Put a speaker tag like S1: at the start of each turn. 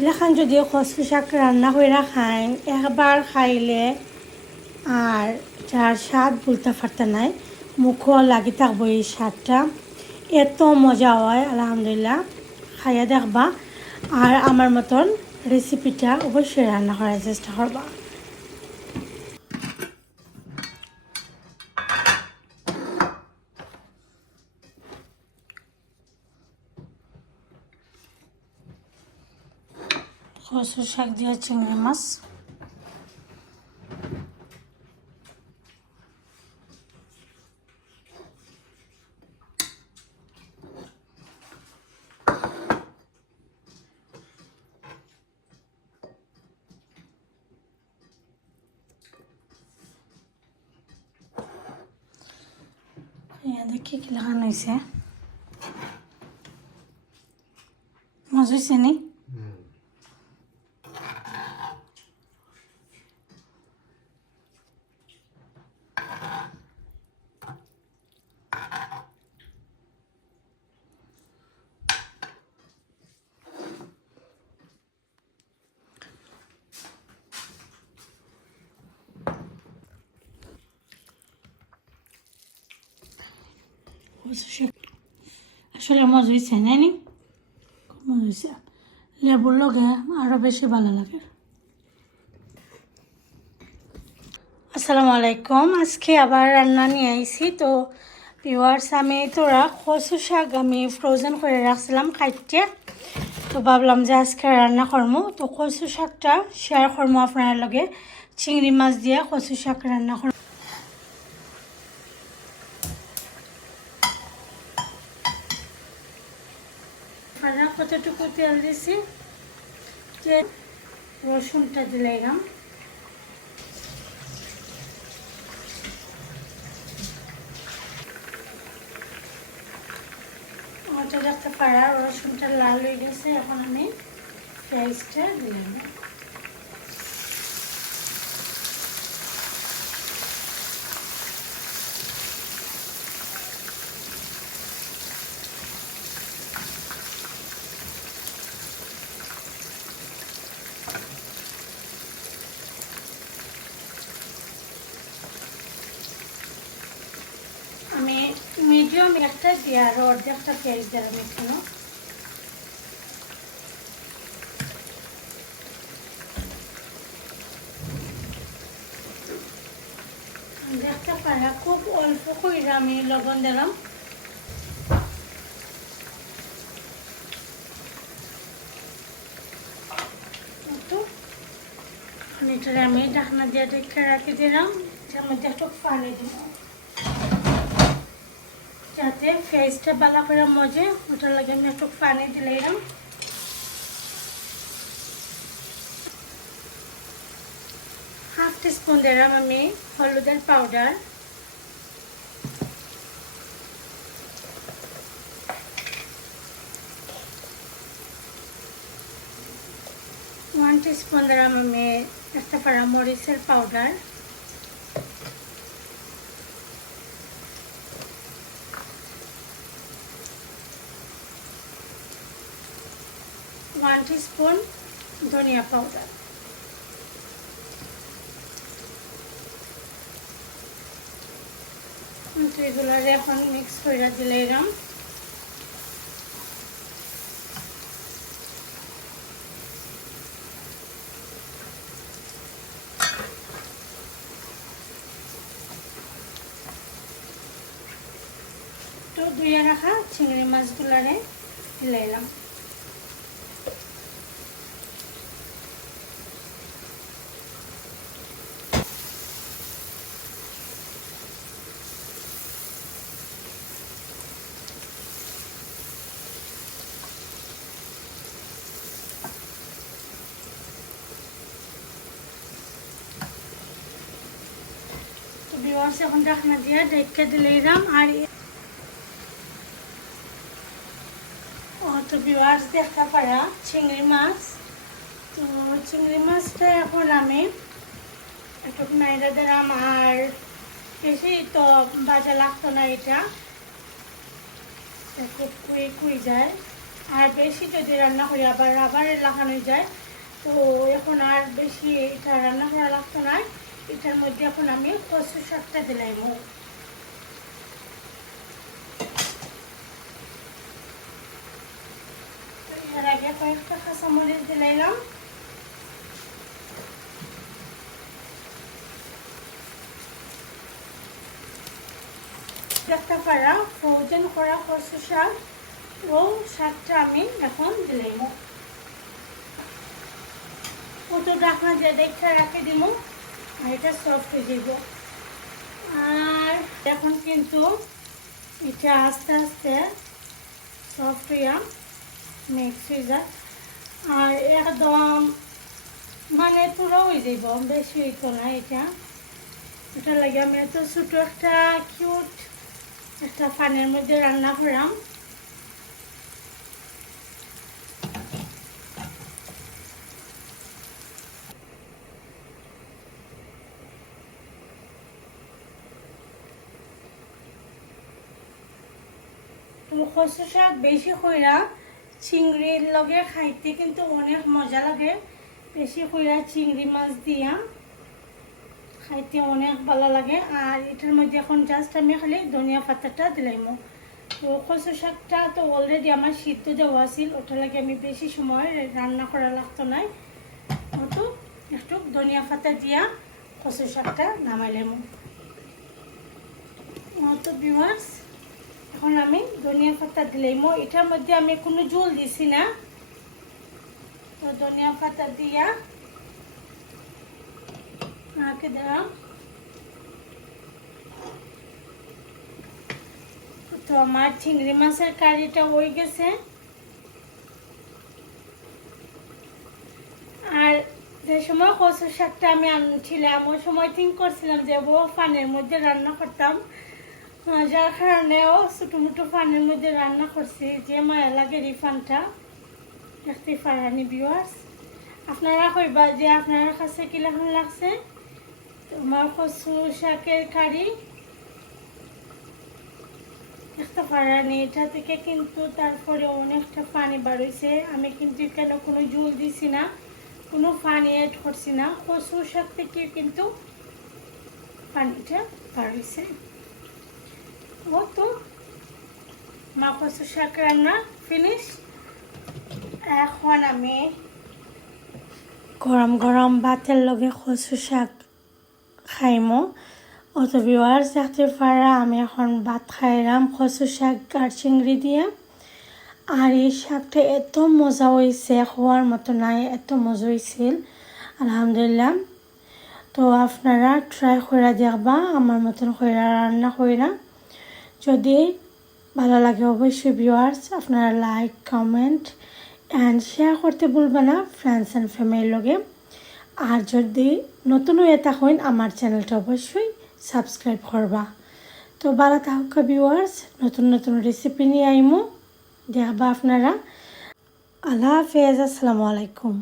S1: এলাকান যদি কচু শাক রান্না করে খায় একবার খাইলে আর যার স্বাদ বলতে পারতে নাই, মুখও লাগি থাকব এই স্বাদটা। এত মজা হয়, আলহামদুলিল্লাহ। খাইয়া দেখবা। আর আমার মতন রেসিপিটা অবশ্যই রান্না করার চেষ্টা করবা। কচুর শাক দিয়ে চিংড়ি মাছ এয়া দেখি কি লাগানো হয়েছে মজা হয়েছে নি আসলে মজা হয়েছে নাইনি খুব মজা হয়েছে লেবুর লগে আরও বেশি ভালো লাগে। আসসালামু আলাইকুম। আজকে আবার রান্না নিয়ে আইছি। তো পিওয়ার্স আমি তোরা কচু শাক আমি ফ্রোজেন করে রাখছিলাম খাইতে তো ভাবলাম যে আজকে রান্না করব তো কচু শাকটা শেয়ার করব আপনার লগে। চিংড়ি মাছ দিয়ে কচু শাক রান্না করব কতটুকু তেল দিছি যে রসুনটা দিলাম। ওটা দেখতে পারা রসুনটা লাল হয়ে গেছে, এখন আমি পেঁয়াজটা দিলাম আমি মিডিয়াম একটা দিয়ে আর অর্ধেকটা পেঁয়াজ দিলাম এখানে দেখতে পারা খুব অল্প করে আমি লবণ দিলাম। আমি ঢাকনা দিয়ে ঢেকে রাখি দিলাম। যার মধ্যে একটু পানি দিলাম। যাতে ফেসটা ভালো করে মজে, ওটা লাগে আমি একটু পানি দিলাম হাফ টিস্পুন দিলাম আমি হলুদের পাউডার ওয়ান টিস্পুন দিলাম আমি একটা পাড়া মরিচের পাউডার ওয়ান টিস্পুন ধনিয়া পাউডার তো এগুলো এখন মিক্স করে দিলে এরম। তো ধুয়ে রাখা চিংড়ি মাছগুলারে দিলাম বিওয়ার্স এখন ঢাকনা দিয়ে ঢেকে দিলাম আর তো বিওয়ার্স দেখা পারা চিংড়ি মাছ। তো চিংড়ি মাছটা এখন আমি একটু নাইরা দিলাম। আর বেশি তো বাজা লাগতো না এটা। খুব কুই কুই যায়। আর বেশি যদি রান্না করি, আবার আবার লাগানো যায়। তো এখন আর বেশি এটা রান্না করা লাগতো না। এটার মধ্যে এখন আমি কচু শাকটা দিলাম এর আগে কয়েকটা একটা পারা ফ্রোজেন করা শাক, ও শাকটা আমি এখন দিলাম কত ডাকনা যে দেখে রাখে দিব। এটা সফট যাব আর এখন কিন্তু এটা আস্তে আস্তে সফট হইয়া মিক্স হয়ে যায় আর একদম মানে পুরো হয়ে যাব বেশি হইতো না এটা। এটা লাগে আমি এত ছোটো একটা কিউট একটা পানের মধ্যে রান্না করলাম। কচু শাক বেশি কইরা চিংড়ির লগে খাইতে কিন্তু অনেক মজা লাগে। বেশি কইরা চিংড়ি মাছ দিয়া খাইতে অনেক ভালো লাগে। আর এটার মধ্যে এখন জাস্ট আমি খালি ধনিয়া পাতাটা দিলাম তো কচু শাকটা তো অলরেডি আমার সিদ্ধ দেওয়া আছিল ওটা লাগে আমি বেশি সময় রান্না করা লাগতো নাই। তো একটু ধনিয়া পাতা দিয়া কচু শাকটা নামাইলাম। তো ভিউয়ার্স এখন আমি ধনিয়া পাতা দিলাম। এটার মধ্যে আমি কোনো জল দিছি না। তো ধনিয়া পাতা দিয়া নাকে দিলাম। তো আমার চিংড়ি মাছের কারিটা হয়ে গেছে। আর যে সময় কচুর শাকটা আমি আনছিলাম, ওই সময় থিঙ্ক করছিলাম যে বউ পানের মধ্যে রান্না করতাম। যার কারণেও ছোটো মোটো পানের মধ্যে রান্না করছি যে মায়া লাগে রিফানটা দেখতে পারানি বিওয়ার্স আপনারা কইবা যে আপনার কাছে কীরকম লাগছে? তোমার কচু শাকের কারি দেখতে পারানি এটা থেকে কিন্তু তারপরে অনেকটা পানি বাড়ছে আমি কিন্তু কেন কোনো জল দিছি না, কোনো পানি অ্যাড করছি না। কচু, শাক থেকে কিন্তু পানিটা বাড়ছে ও তো মা কচু শাক রান্না ফিনিশ এখন আমি গরম গরম ভাতের লগে কচু শাক খাইমো। অত বিওয়ার দেখতে পারা, আমি এখন ভাত খাইলাম, কচু শাক আর চিংড়ি দিয়ে। আর এই শাকটা এত মজা হয়েছে হওয়ার মতো নাই, এত মজা হয়েছিল আলহামদুলিল্লাহ। তো আপনারা ট্রাই করে দেখবা, আমার মতন করে রান্না কইরা। যদি ভালো লাগে অবশ্যই ভিউয়ার্স আপনারা লাইক কমেন্ট অ্যান্ড শেয়ার করতে ভুলবেন না ফ্রেন্ডস অ্যান্ড ফ্যামিলির লগে। আর যদি নতুন হয়ে থাকেন, আমার চ্যানেলটা অবশ্যই সাবস্ক্রাইব করবা। তো ভালো থাকুক ভিউয়ার্স নতুন নতুন রেসিপি নিয়ে আইমো। দেখবা আপনারা। আল্লাহ হাফেজ, আসসালামু আলাইকুম।